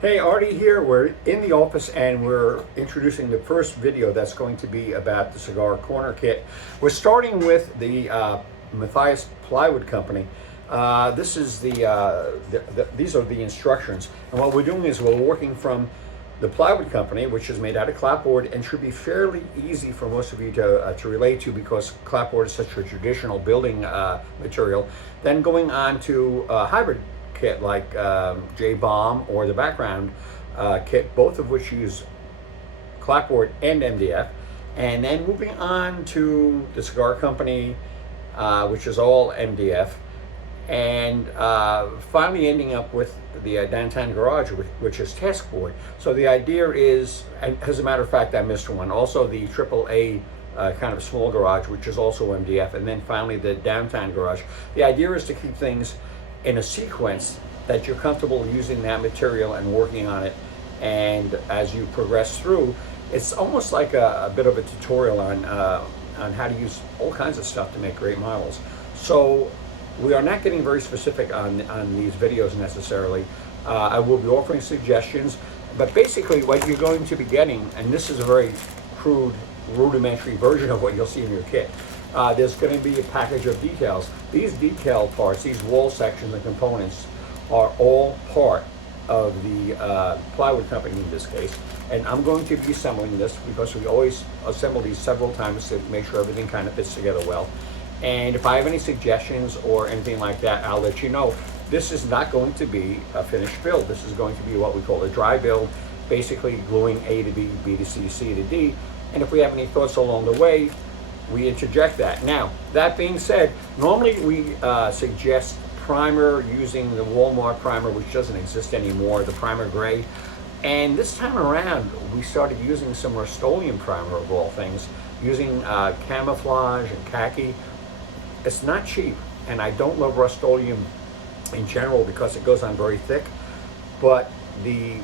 Hey, Artie here. We're in the office and we're introducing the first video that's going to be about the Cigar Corner kit. We're starting with the Mathias Plywood company. This is these are the instructions. And what we're doing is we're working from the Plywood company, which is made out of clapboard and should be fairly easy for most of you to relate to because clapboard is such a traditional building material. Then going on to hybrid kit like J-Bomb or the background kit, both of which use clapboard and MDF, and then moving on to the Cigar Company, which is all MDF, and finally ending up with the downtown garage, which is task board. So the idea is, and as a matter of fact, I missed one, also the AAA kind of small garage, which is also MDF, and then finally the downtown garage. The idea is to keep things in a sequence that you're comfortable using that material and working on it, and as you progress through, it's almost like a bit of a tutorial on how to use all kinds of stuff to make great models. So we are not getting very specific on these videos necessarily. I will be offering suggestions, but basically what you're going to be getting, and this is a very crude, rudimentary version of what you'll see in your kit. There's going to be a package of decals. These decal parts, these wall sections and components, are all part of the Plywood company in this case. And I'm going to be assembling this because we always assemble these several times to make sure everything kind of fits together well. And if I have any suggestions or anything like that, I'll let you know. This is not going to be a finished build. This is going to be what we call a dry build, basically gluing A to B, B to C, C to D. And if we have any thoughts along the way, we interject that. Now, that being said, normally we suggest primer using the Walmart primer, which doesn't exist anymore, the primer gray. And this time around, we started using some Rust-Oleum primer of all things, using camouflage and khaki. It's not cheap, and I don't love Rust-Oleum in general because it goes on very thick, but the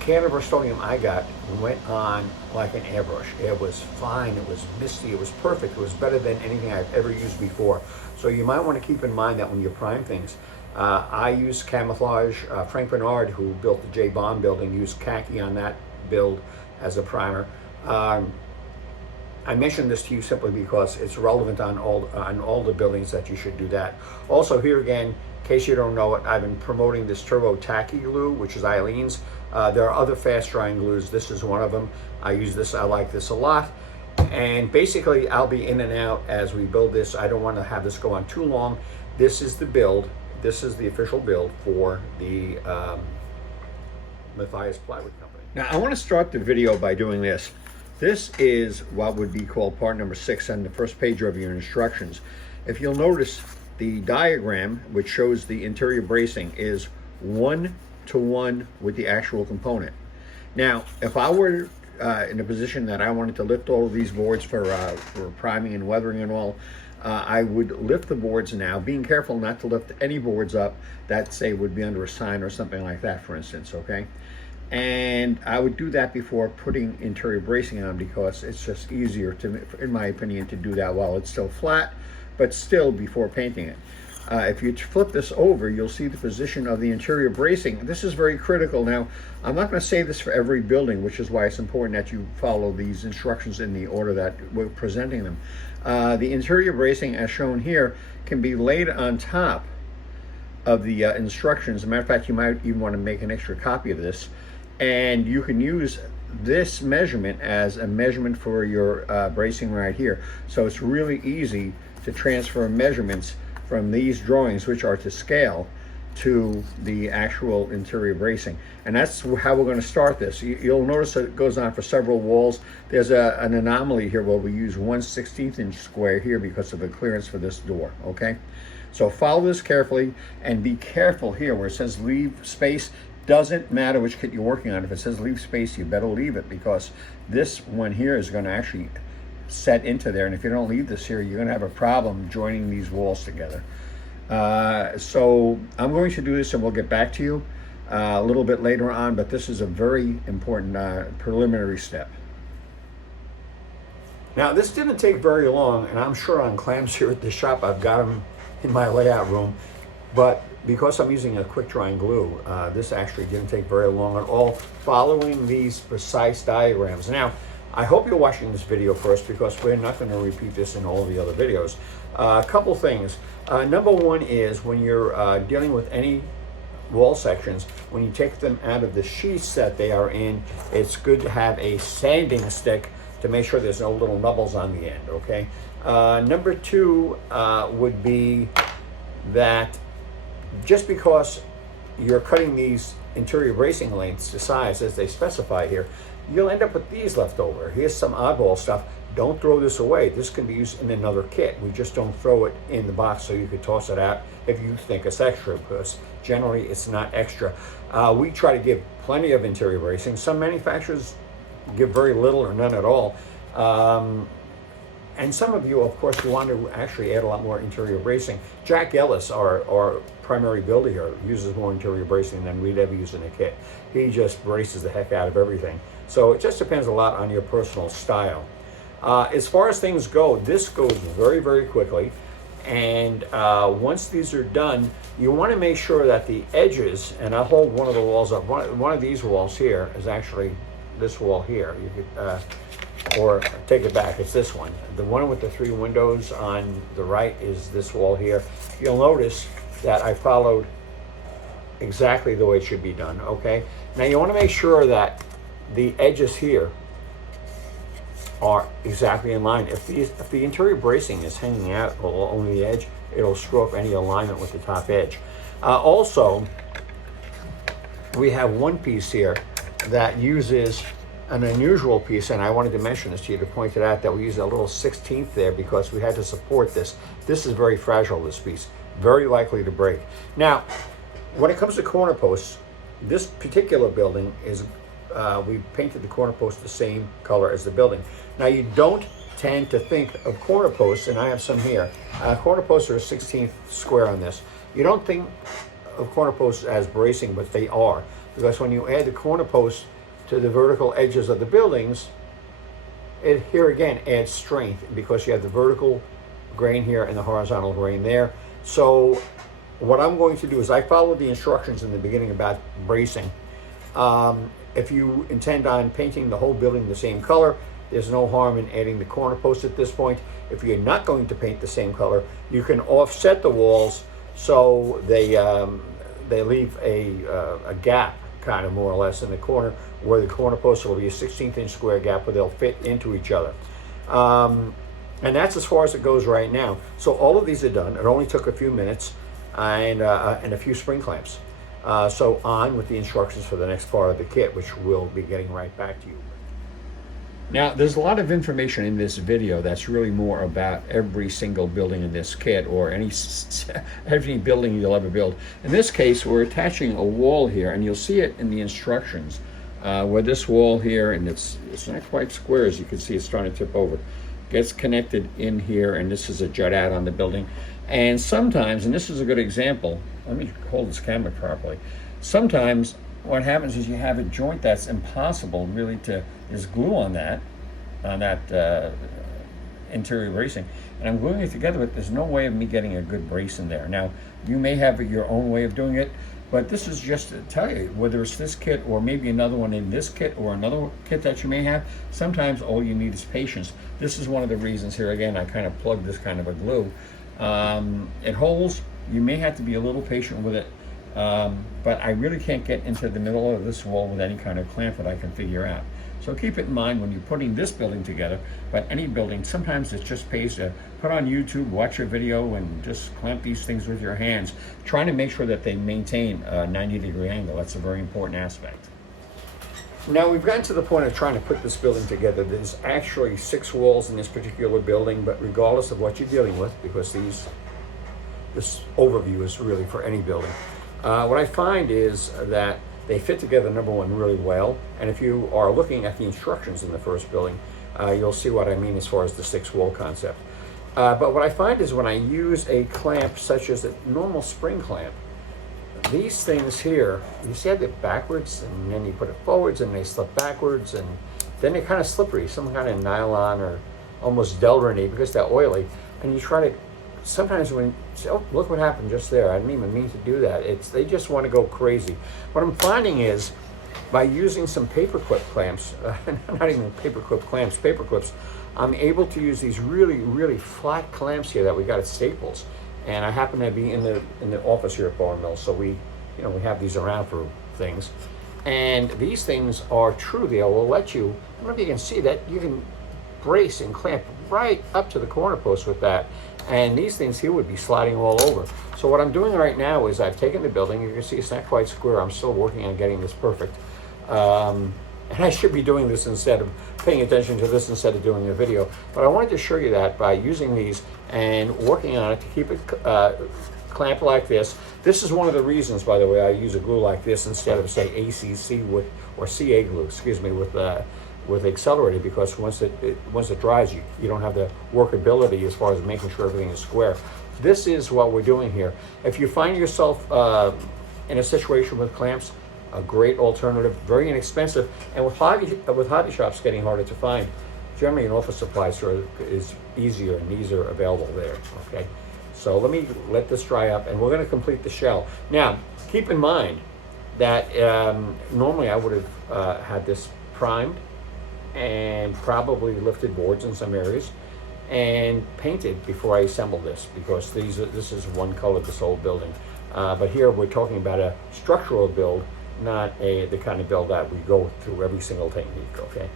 can of Rust-Oleum I got went on like an airbrush. It was fine, it was misty, it was perfect, it was better than anything I've ever used before. So you might want to keep in mind that when you prime things. I use camouflage. Frank Bernard, who built the J-Bomb building, used khaki on that build as a primer. I mentioned this to you simply because it's relevant on all the buildings that you should do that. Also here again, in case you don't know it, I've been promoting this Turbo Tacky glue, which is Eileen's. There are other fast drying glues. This is one of them. I use this, I like this a lot. And basically I'll be in and out as we build this. I don't want to have this go on too long. This is the build. This is the official build for the Mathias Plywood company. Now I want to start the video by doing this. This is what would be called part number 6 on the first page of your instructions. If you'll notice, the diagram, which shows the interior bracing, is 1-to-1 with the actual component. Now, if I were in a position that I wanted to lift all of these boards for priming and weathering and all, I would lift the boards now, being careful not to lift any boards up that, say, would be under a sign or something like that, for instance, okay? And I would do that before putting interior bracing on because it's just easier, to, in my opinion, to do that while it's still flat, but still before painting it. If you flip this over, you'll see the position of the interior bracing. This is very critical. Now, I'm not going to say this for every building, which is why it's important that you follow these instructions in the order that we're presenting them. The interior bracing, as shown here, can be laid on top of the instructions. As a matter of fact, you might even want to make an extra copy of this. And you can use this measurement as a measurement for your bracing right here. So it's really easy to transfer measurements from these drawings, which are to scale, to the actual interior bracing. And that's how we're going to start this. You'll notice that it goes on for several walls. There's an anomaly here where we use 1/16 inch square here because of the clearance for this door, okay? So follow this carefully and be careful here where it says leave space. Doesn't matter which kit you're working on. If it says leave space, you better leave it because this one here is going to actually set into there, and if you don't leave this here, you're going to have a problem joining these walls together. So I'm going to do this and we'll get back to you a little bit later on, but this is a very important preliminary step. Now this didn't take very long, and I'm sure on clamps here at the shop I've got them in my layout room, but because I'm using a quick drying glue, this actually didn't take very long at all, following these precise diagrams. Now, I hope you're watching this video first, because we're not going to repeat this in all the other videos. A couple things. Number one is, when you're dealing with any wall sections, when you take them out of the sheets that they are in, it's good to have a sanding stick to make sure there's no little nubbles on the end, okay? Number two would be that just because you're cutting these interior bracing lengths to size as they specify here, you'll end up with these left over. Here's some oddball stuff. Don't throw this away. This can be used in another kit. We just don't throw it in the box so you could toss it out if you think it's extra, because generally it's not extra. We try to give plenty of interior bracing. Some manufacturers give very little or none at all. And some of you, of course, you want to actually add a lot more interior bracing. Jack Ellis, our primary builder here, uses more interior bracing than we'd ever use in a kit. He just braces the heck out of everything. So it just depends a lot on your personal style. As far as things go, this goes very, very quickly. And once these are done, you want to make sure that the edges, and I'll hold one of the walls up. One of these walls here is actually this wall here. You could, or take it back, it's this one. The one with the 3 windows on the right is this wall here. You'll notice that I followed exactly the way it should be done, okay? Now you want to make sure that the edges here are exactly in line. If the interior bracing is hanging out along the edge, it'll screw up any alignment with the top edge. Also, we have one piece here that uses an unusual piece, and I wanted to mention this to you, to point it out, that we use a little 16th there because we had to support this. This is very fragile, this piece, very likely to break. Now, when it comes to corner posts, this particular building is, we painted the corner posts the same color as the building. Now, you don't tend to think of corner posts, and I have some here. Corner posts are a 16th square on this. You don't think of corner posts as bracing, but they are, because when you add the corner posts to the vertical edges of the buildings, it here again adds strength, because you have the vertical grain here and the horizontal grain there. So what I'm going to do is, I followed the instructions in the beginning about bracing. If you intend on painting the whole building the same color, there's no harm in adding the corner post at this point. If you're not going to paint the same color, you can offset the walls so they leave a gap, kind of more or less, in the corner, where the corner posts will be a 16th inch square gap where they'll fit into each other. And that's as far as it goes right now. So all of these are done. It only took a few minutes, and a few spring clamps. So on with the instructions for the next part of the kit, which we'll be getting right back to you. Now, there's a lot of information in this video that's really more about every single building in this kit, or every building you'll ever build. In this case, we're attaching a wall here, and you'll see it in the instructions, where this wall here, and it's not quite square, as you can see, it's starting to tip over, gets connected in here, and this is a jut out on the building. And sometimes, and this is a good example, let me hold this camera properly. Sometimes what happens is you have a joint that's impossible really to, is glue on that interior bracing, and I'm gluing it together, but there's no way of me getting a good brace in there. Now, you may have your own way of doing it, but this is just to tell you, whether it's this kit or maybe another one in this kit or another kit that you may have, sometimes all you need is patience. This is one of the reasons here, again, I kind of plugged this kind of a glue. It holds. You may have to be a little patient with it, but I really can't get into the middle of this wall with any kind of clamp that I can figure out. So keep it in mind when you're putting this building together, but any building, sometimes it just pays to put on YouTube, watch a video, and just clamp these things with your hands, trying to make sure that they maintain a 90-degree angle. That's a very important aspect. Now, we've gotten to the point of trying to put this building together. There's actually 6 walls in this particular building, but regardless of what you're dealing with, because this overview is really for any building, what I find is that they fit together, number one, really well. And if you are looking at the instructions in the first building, you'll see what I mean as far as the 6 wall concept. But what I find is when I use a clamp such as a normal spring clamp, these things here, you see how they're backwards, and then you put it forwards and they slip backwards, and then they're kind of slippery, some kind of nylon or almost Delriney, because they're oily, and you try to sometimes when, oh, look what happened just there. I didn't even mean to do that. They just want to go crazy. What I'm finding is, by using some paperclip clamps, not even paperclip clamps, paper clips, I'm able to use these really, really flat clamps here that we got at Staples. And I happen to be in the office here at Bowen Mills, so we have these around for things. And these things are true. They will let you, I don't know if you can see that, you can brace and clamp right up to the corner post with that. And these things here would be sliding all over. So what I'm doing right now is I've taken the building. You can see it's not quite square. I'm still working on getting this perfect. And I should be doing this instead of paying attention to this instead of doing a video. But I wanted to show you that by using these and working on it to keep it clamped like this. This is one of the reasons, by the way, I use a glue like this instead of, say, ACC or CA glue, excuse me, with accelerated, because once it dries, you don't have the workability as far as making sure everything is square. This is what we're doing here. If you find yourself in a situation with clamps, a great alternative, very inexpensive, and with hobby shops getting harder to find, generally an office supply store is easier and these are available there. Okay, so let this dry up, and we're going to complete the shell. Now, keep in mind that normally I would have had this primed and probably lifted boards in some areas and painted before I assembled this, because this is one color, this whole building. But here we're talking about a structural build, not the kind of build that we go through every single technique, okay?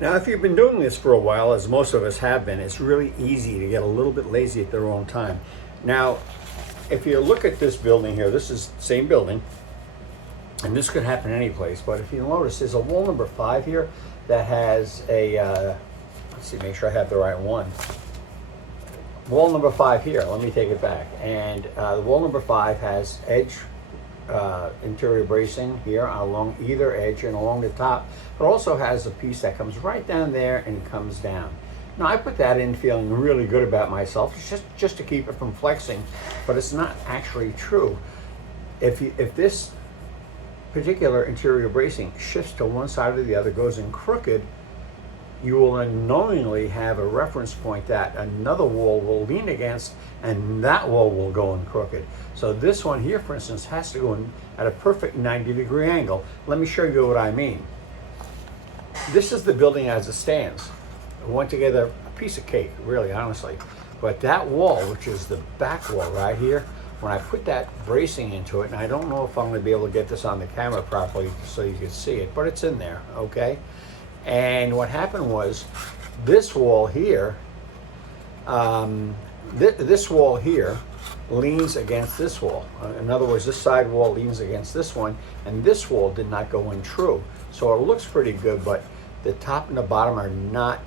Now, if you've been doing this for a while, as most of us have been, it's really easy to get a little bit lazy at the wrong time. Now, if you look at this building here, this is the same building, and this could happen any place, but if you notice, there's a wall number 5 here that has a, let's see, make sure I have the right one. Wall number 5 here, let me take it back. And the wall number 5 has edge interior bracing here along either edge and along the top, but also has a piece that comes right down there and comes down. Now, I put that in feeling really good about myself, just to keep it from flexing, but it's not actually true. If this particular interior bracing shifts to one side or the other, goes in crooked, you will unknowingly have a reference point that another wall will lean against, and that wall will go in crooked. So this one here, for instance, has to go in at a perfect 90-degree angle. Let me show you what I mean. This is the building as it stands. It went together a piece of cake, really, honestly. But that wall, which is the back wall right here, when I put that bracing into it, and I don't know if I'm going to be able to get this on the camera properly so you can see it, but it's in there, okay? And what happened was, this wall here, this wall here leans against this wall. In other words, this side wall leans against this one, and this wall did not go in true. So it looks pretty good, but the top and the bottom are not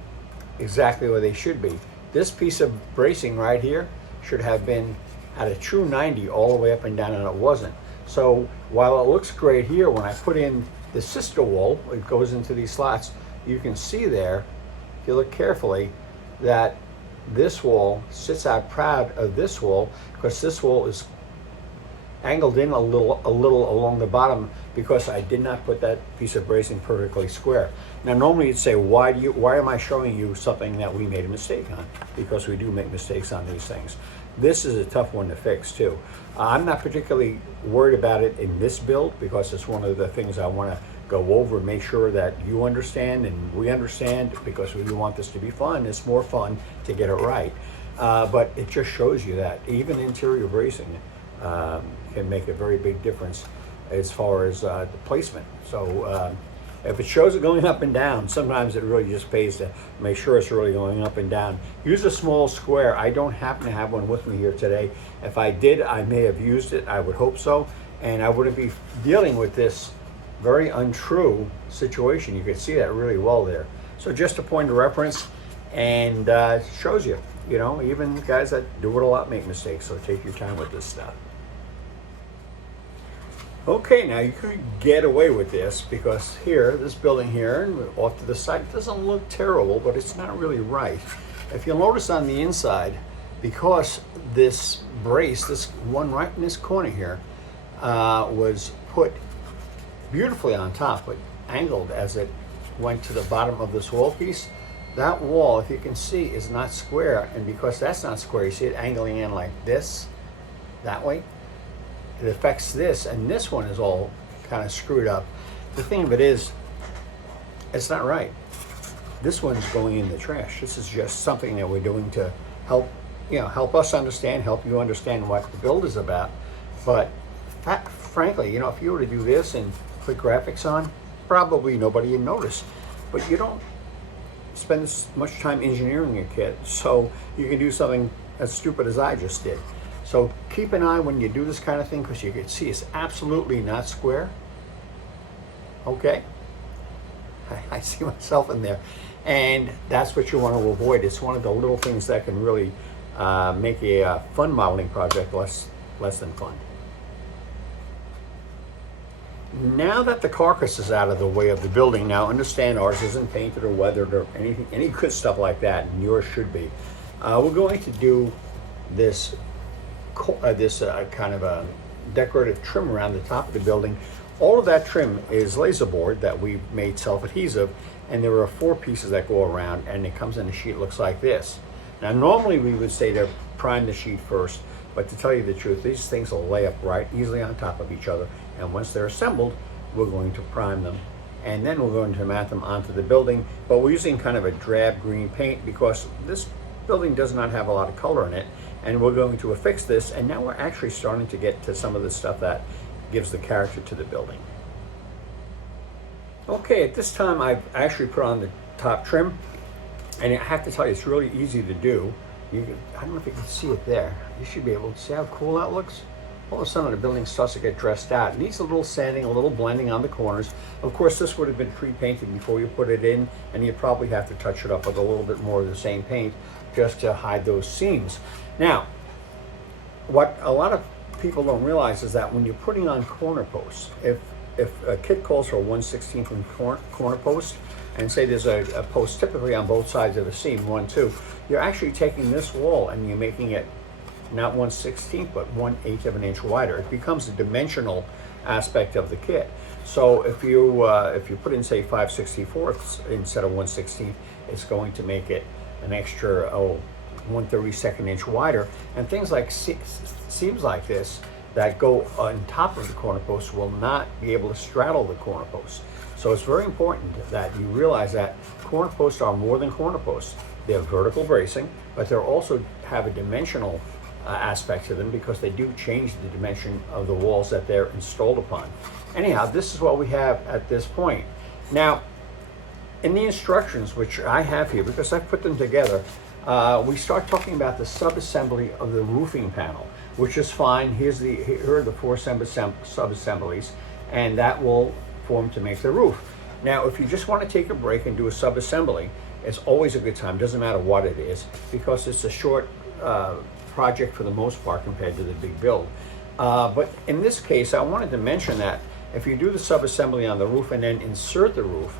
exactly where they should be. This piece of bracing right here should have been at a true 90 all the way up and down, and it wasn't. So while it looks great here, when I put in the sister wall, it goes into these slots, you can see there, if you look carefully, that this wall sits out proud of this wall, because this wall is angled in a little along the bottom, because I did not put that piece of bracing perfectly square. Now, normally you'd say, why am I showing you something that we made a mistake on? Because we do make mistakes on these things. This is a tough one to fix too. I'm not particularly worried about it in this build, because it's one of the things I want to go over and make sure that you understand and we understand, because we want this to be fun. It's more fun to get it right. But it just shows you that even interior bracing can make a very big difference as far as the placement. So if it shows it going up and down, sometimes it really just pays to make sure it's really going up and down. Use a small square. I don't happen to have one with me here today. If I did, I may have used it. I would hope so. And I wouldn't be dealing with this very untrue situation. You can see that really well there. So just a point of reference, and shows you, even guys that do it a lot make mistakes. So take your time with this stuff. Okay, now you could get away with this, because here, this building here, and off to the side, it doesn't look terrible, but it's not really right. If you'll notice on the inside, because this brace, this one right in this corner here, was put beautifully on top, but angled as it went to the bottom of this wall piece, that wall, if you can see, is not square, and because that's not square, you see it angling in like this, that way. It affects this, and this one is all kind of screwed up. The thing of it is, it's not right. This one's going in the trash. This is just something that we're doing to help, help us understand, help you understand what the build is about. But frankly, if you were to do this and put graphics on, probably nobody would notice. But you don't spend as much time engineering a kit, so you can do something as stupid as I just did. So keep an eye when you do this kind of thing, because you can see it's absolutely not square. Okay, I see myself in there, and that's what you want to avoid. It's one of the little things that can really make a fun modeling project less than fun. Now that the carcass is out of the way of the building, now understand ours isn't painted or weathered or anything, any good stuff like that, and yours should be. We're going to do this kind of a decorative trim around the top of the building. All of that trim is laser board that we've made self-adhesive, and there are 4 pieces that go around, and it comes in a sheet looks like this. Now normally we would say to prime the sheet first, but to tell you the truth, these things will lay up right easily on top of each other, and once they're assembled, we're going to prime them, and then we're going to mount them onto the building. But we're using kind of a drab green paint because this building does not have a lot of color in it, and we're going to affix this, and now we're actually starting to get to some of the stuff that gives the character to the building. Okay, at this time I've actually put on the top trim, and I have to tell you, it's really easy to do. I don't know if you can see it there. You should be able to see how cool that looks. All of a sudden the building starts to get dressed out. It needs a little sanding, a little blending on the corners. Of course, this would have been pre-painted before you put it in, and you probably have to touch it up with a little bit more of the same paint just to hide those seams. Now, what a lot of people don't realize is that when you're putting on corner posts, if a kit calls for 1/16 from corner post, and say there's a post typically on both sides of the seam, 1, 2, you're actually taking this wall and you're making it not 1/16 but 1/8 of an inch wider. It becomes a dimensional aspect of the kit. So if you put in say 5/64 instead of 1/16, it's going to make it an extra 1/32 inch wider, and things like seams like this that go on top of the corner post will not be able to straddle the corner post. So it's very important that you realize that corner posts are more than corner posts. They're vertical bracing, but they also have a dimensional aspect to them because they do change the dimension of the walls that they're installed upon. Anyhow, this is what we have at this point. Now, in the instructions, which I have here because I've put them together, we start talking about the sub-assembly of the roofing panel, which is fine. Here are the 4 sub-assemblies, and that will form to make the roof. Now, if you just want to take a break and do a sub-assembly, it's always a good time, doesn't matter what it is, because it's a short project for the most part compared to the big build. But in this case, I wanted to mention that if you do the sub-assembly on the roof and then insert the roof,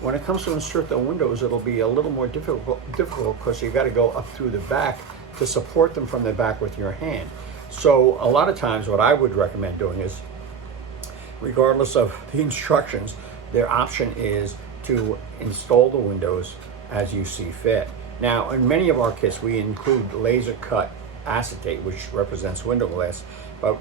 when it comes to insert the windows, it'll be a little more difficult because you got to go up through the back to support them from the back with your hand. So a lot of times what I would recommend doing is, regardless of the instructions, their option is to install the windows as you see fit. Now, in many of our kits, we include laser cut acetate, which represents window glass, but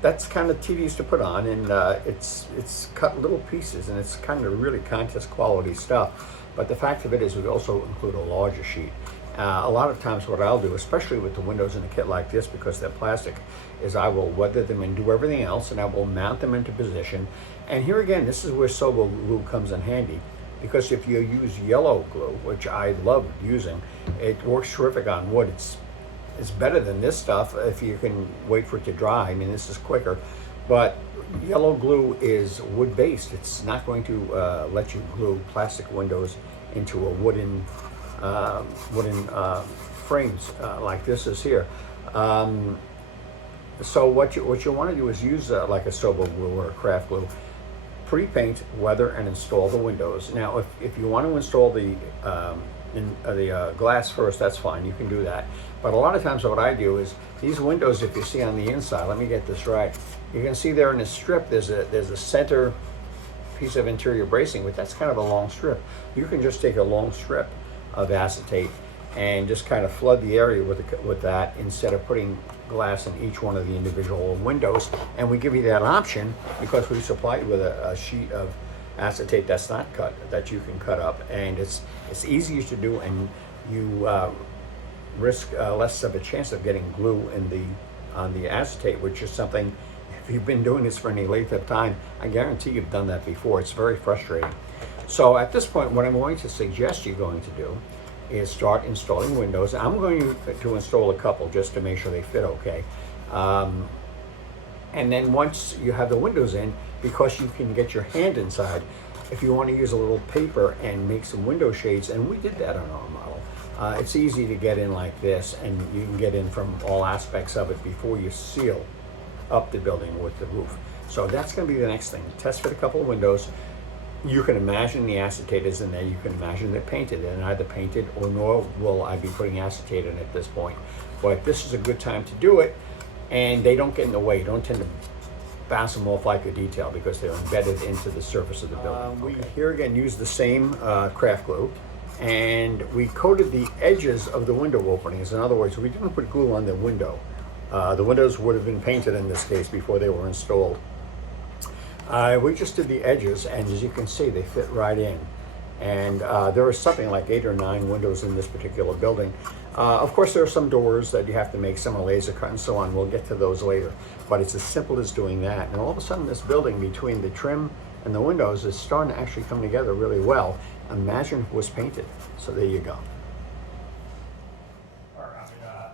that's kind of tedious to put on, and it's cut little pieces, and it's kind of really contest quality stuff. But the fact of it is we also include a larger sheet. A lot of times what I'll do, especially with the windows in a kit like this because they're plastic, is I will weather them and do everything else, and I will mount them into position. And here again, this is where Sobo glue comes in handy, because if you use yellow glue, which I love using, it works terrific on wood. It's better than this stuff if you can wait for it to dry. I mean, this is quicker, but yellow glue is wood-based. It's not going to let you glue plastic windows into a wooden frames like this is here. So what you want to do is use like a Sobo glue or a craft glue, pre-paint, weather, and install the windows. Now, if you want to install the glass first, that's fine, you can do that. But a lot of times what I do is, these windows, if you see on the inside, let me get this right, you can see there in this strip, there's a center piece of interior bracing, but that's kind of a long strip. You can just take a long strip of acetate and just kind of flood the area with that instead of putting glass in each one of the individual windows. And we give you that option because we supply you with a sheet of acetate that's not cut, that you can cut up, and it's easier to do, and you risk less of a chance of getting glue on the acetate, which is something, if you've been doing this for any length of time, I guarantee you've done that before. It's very frustrating. So at this point, what I'm going to suggest you're going to do is start installing windows. I'm going to install a couple just to make sure they fit okay. And then once you have the windows in, because you can get your hand inside, if you want to use a little paper and make some window shades, and we did that on our model, it's easy to get in like this, and you can get in from all aspects of it before you seal up the building with the roof. So that's going to be the next thing. Test fit a couple of windows. You can imagine the acetate is in there. You can imagine they're painted, and either painted or nor will I be putting acetate in at this point. But this is a good time to do it, and they don't get in the way. You don't tend to bounce them off like a detail because they're embedded into the surface of the building. We here again use the same craft glue, and we coated the edges of the window openings. In other words, we didn't put glue on the window. The windows would have been painted in this case before they were installed. We just did the edges, and as you can see, they fit right in. And there are something like 8 or 9 windows in this particular building. Of course, there are some doors that you have to make, some are laser cut and so on. We'll get to those later. But it's as simple as doing that. And all of a sudden, this building, between the trim and the windows, is starting to actually come together really well. Imagine if it was painted. So there you go.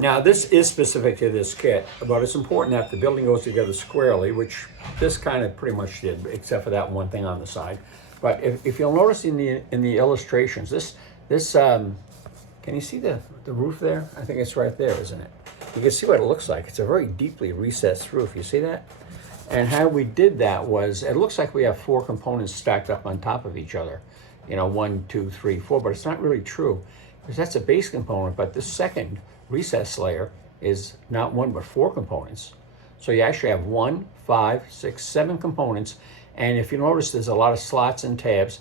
Now, this is specific to this kit, but it's important that the building goes together squarely, which this kind of pretty much did, except for that one thing on the side. But if you'll notice in the illustrations, can you see the roof there? I think it's right there, isn't it? You can see what it looks like. It's a very deeply recessed roof. You see that? And how we did that was, it looks like we have 4 components stacked up on top of each other. You know, 1, 2, 3, 4, but it's not really true, because that's a base component, but this second recess layer is not 1 but 4 components. So you actually have 1, 5, 6, 7 components, and if you notice, there's a lot of slots and tabs.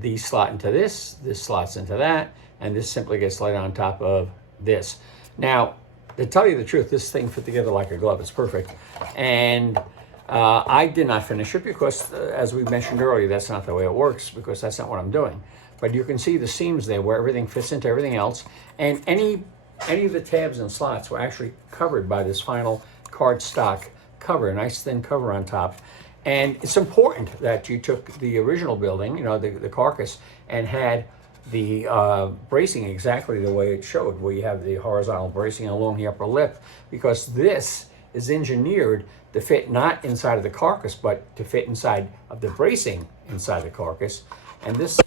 These slot into this slots into that, and this simply gets laid on top of this. Now, to tell you the truth, this thing fit together like a glove. It's perfect. And I did not finish it because, as we mentioned earlier, that's not the way it works, because that's not what I'm doing. But you can see the seams there where everything fits into everything else, and any of the tabs and slots were actually covered by this final cardstock cover, a nice thin cover on top. And it's important that you took the original building, you know, the carcass, and had the bracing exactly the way it showed, where you have the horizontal bracing along the upper lip, because this is engineered to fit not inside of the carcass, but to fit inside of the bracing inside the carcass. And this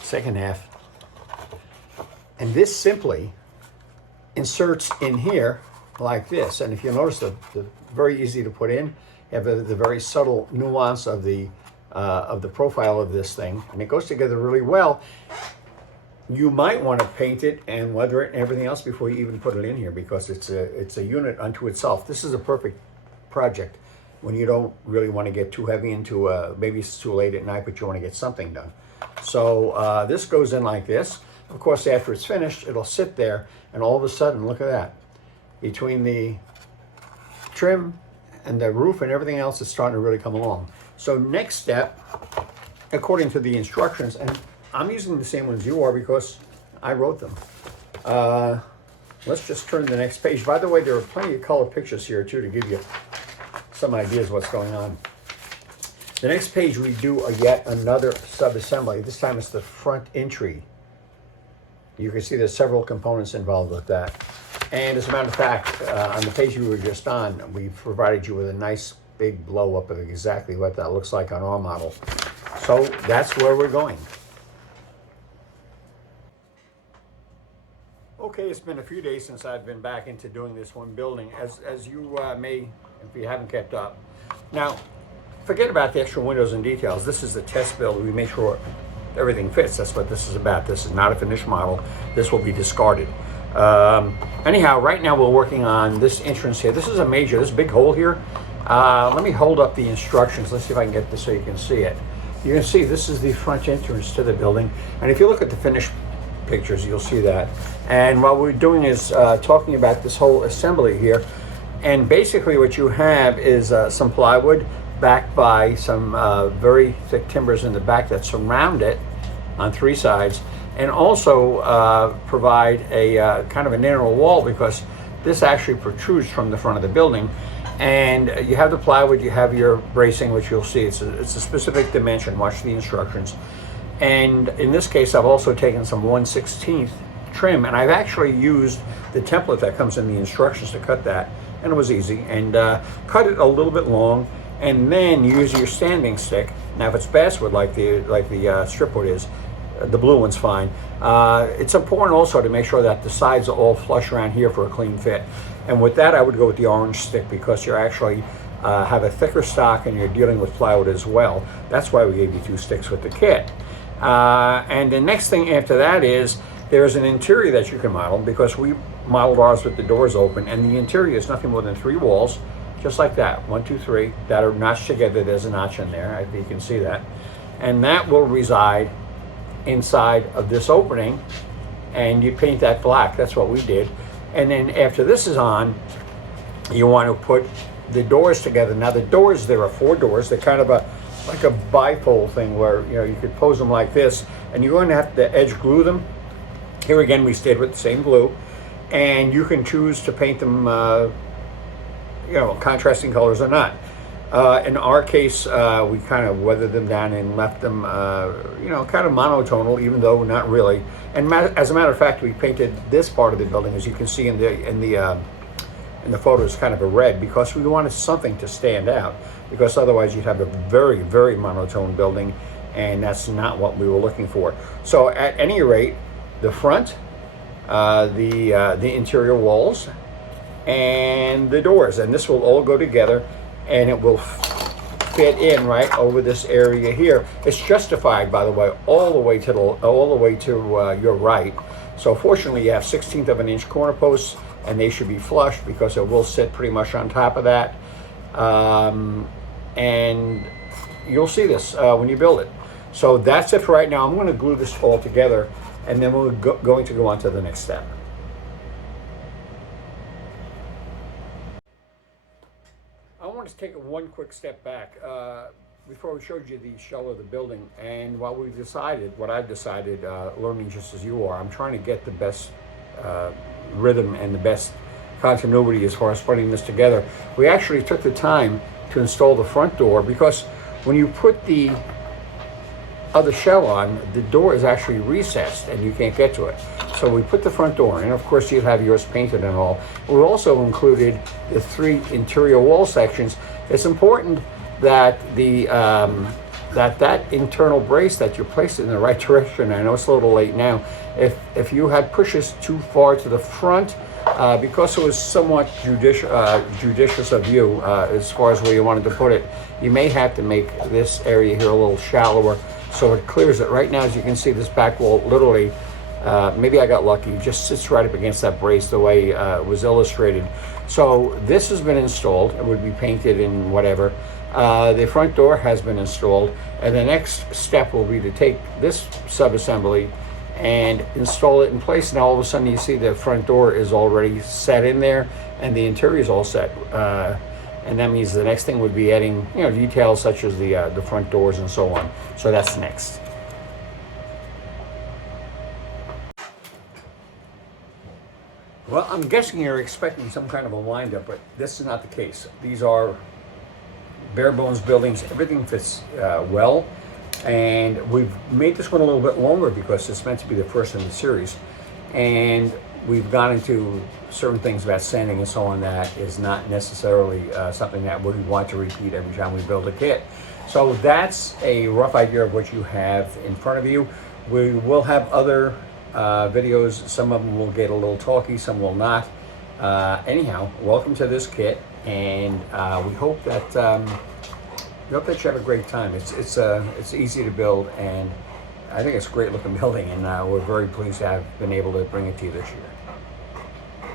second half. And this simply inserts in here like this. And if you notice, the very easy to put in, you have the very subtle nuance of the profile of this thing, and it goes together really well. You might want to paint it and weather it and everything else before you even put it in here, because it's a unit unto itself. This is a perfect project when you don't really want to get too heavy into maybe it's too late at night, but you want to get something done. So this goes in like this. Of course, after it's finished, it'll sit there, and all of a sudden, look at that. Between the trim and the roof and everything else, it's starting to really come along. So next step, according to the instructions, and I'm using the same ones you are because I wrote them. Let's just turn to the next page. By the way, there are plenty of color pictures here too to give you some ideas what's going on. The next page, we do yet another sub-assembly. This time it's the front entry. You can see there's several components involved with that. And as a matter of fact, on the page you were just on, we provided you with a nice big blow up of exactly what that looks like on our model. So that's where we're going. Okay, it's been a few days since I've been back into doing this one building, as you may, if you haven't kept up. Now, forget about the extra windows and details. This is the test build. We make sure everything fits. That's what this is about. This is not a finished model. This will be discarded. Anyhow, right now we're working on this entrance here. This is a major, this big hole here. Let me hold up the instructions. Let's see if I can get this so you can see it. You can see this is the front entrance to the building. And if you look at the finished pictures, you'll see that. And what we're doing is talking about this whole assembly here. And basically what you have is some plywood backed by some very thick timbers in the back that surround it on 3 sides, and also provide a kind of an inner wall, because this actually protrudes from the front of the building. And you have the plywood, you have your bracing, which you'll see it's a specific dimension. Watch the instructions. And in this case, I've also taken some 1/16 trim, and I've actually used the template that comes in the instructions to cut that, and it was easy. And cut it a little bit long, and then use your standing stick. Now, if it's basswood like the strip wood is, the blue one's fine. It's important also to make sure that the sides are all flush around here for a clean fit. And with that, I would go with the orange stick, because you actually have a thicker stock and you're dealing with plywood as well. That's why we gave you 2 sticks with the kit. And the next thing after that is there's an interior that you can model, because we modeled ours with the doors open, and the interior is nothing more than 3 walls, just like that, 1, 2, 3, that are notched together. There's a notch in there, I think you can see that. And that will reside inside of this opening, and you paint that black. That's what we did. And then after this is on, you want to put the doors together. Now the doors, there are 4 doors. They're kind of like a bifold thing, where you could pose them like this, and you're going to have to edge glue them. Here again, we stayed with the same glue, and you can choose to paint them contrasting colors or not. In our case, we kind of weathered them down and left them kind of monotonal, even though not really. And as a matter of fact, we painted this part of the building, as you can see in the photos, kind of a red, because we wanted something to stand out, because otherwise you'd have a very, very monotone building, and that's not what we were looking for. So at any rate, the front, the interior walls, and the doors, and this will all go together, and it will fit in right over this area here. It's justified, by the way, all the way to your right. So fortunately, you have 1/16 of an inch corner posts, and they should be flush, because it will sit pretty much on top of that. And you'll see this when you build it. So that's it for right now. I'm going to glue this all together, and then we're going to go on to the next step. I want to take one quick step back before we showed you the shell of the building, and what I've decided, learning just as you are, I'm trying to get the best rhythm and the best continuity as far as putting this together. We actually took the time to install the front door, because when you put the other shell on, the door is actually recessed and you can't get to it. So we put the front door in. Of course, you have yours painted and all. We also included the 3 interior wall sections. It's important that that internal brace, that you place it in the right direction. I know it's a little late now. If you had pushes too far to the front, because it was somewhat judicious of you as far as where you wanted to put it, you may have to make this area here a little shallower, so it clears it. Right now, as you can see, this back wall literally, maybe I got lucky, just sits right up against that brace the way it was illustrated. So this has been installed. It would be painted in whatever. The front door has been installed, and the next step will be to take this sub-assembly and install it in place. Now all of a sudden you see the front door is already set in there, and the interior is all set. And that means the next thing would be adding, details such as the front doors and so on. So that's next. Well, I'm guessing you're expecting some kind of a wind-up, but this is not the case. These are bare bones buildings. Everything fits well, and we've made this one a little bit longer because it's meant to be the first in the series, and we've gone into certain things about sanding and so on that is not necessarily something that we want to repeat every time we build a kit. So that's a rough idea of what you have in front of you. We will have other videos. Some of them will get a little talky, some will not. Anyhow, welcome to this kit, and we hope that We hope that you have a great time. It's easy to build, and I think it's a great looking building, and we're very pleased to have been able to bring it to you this year.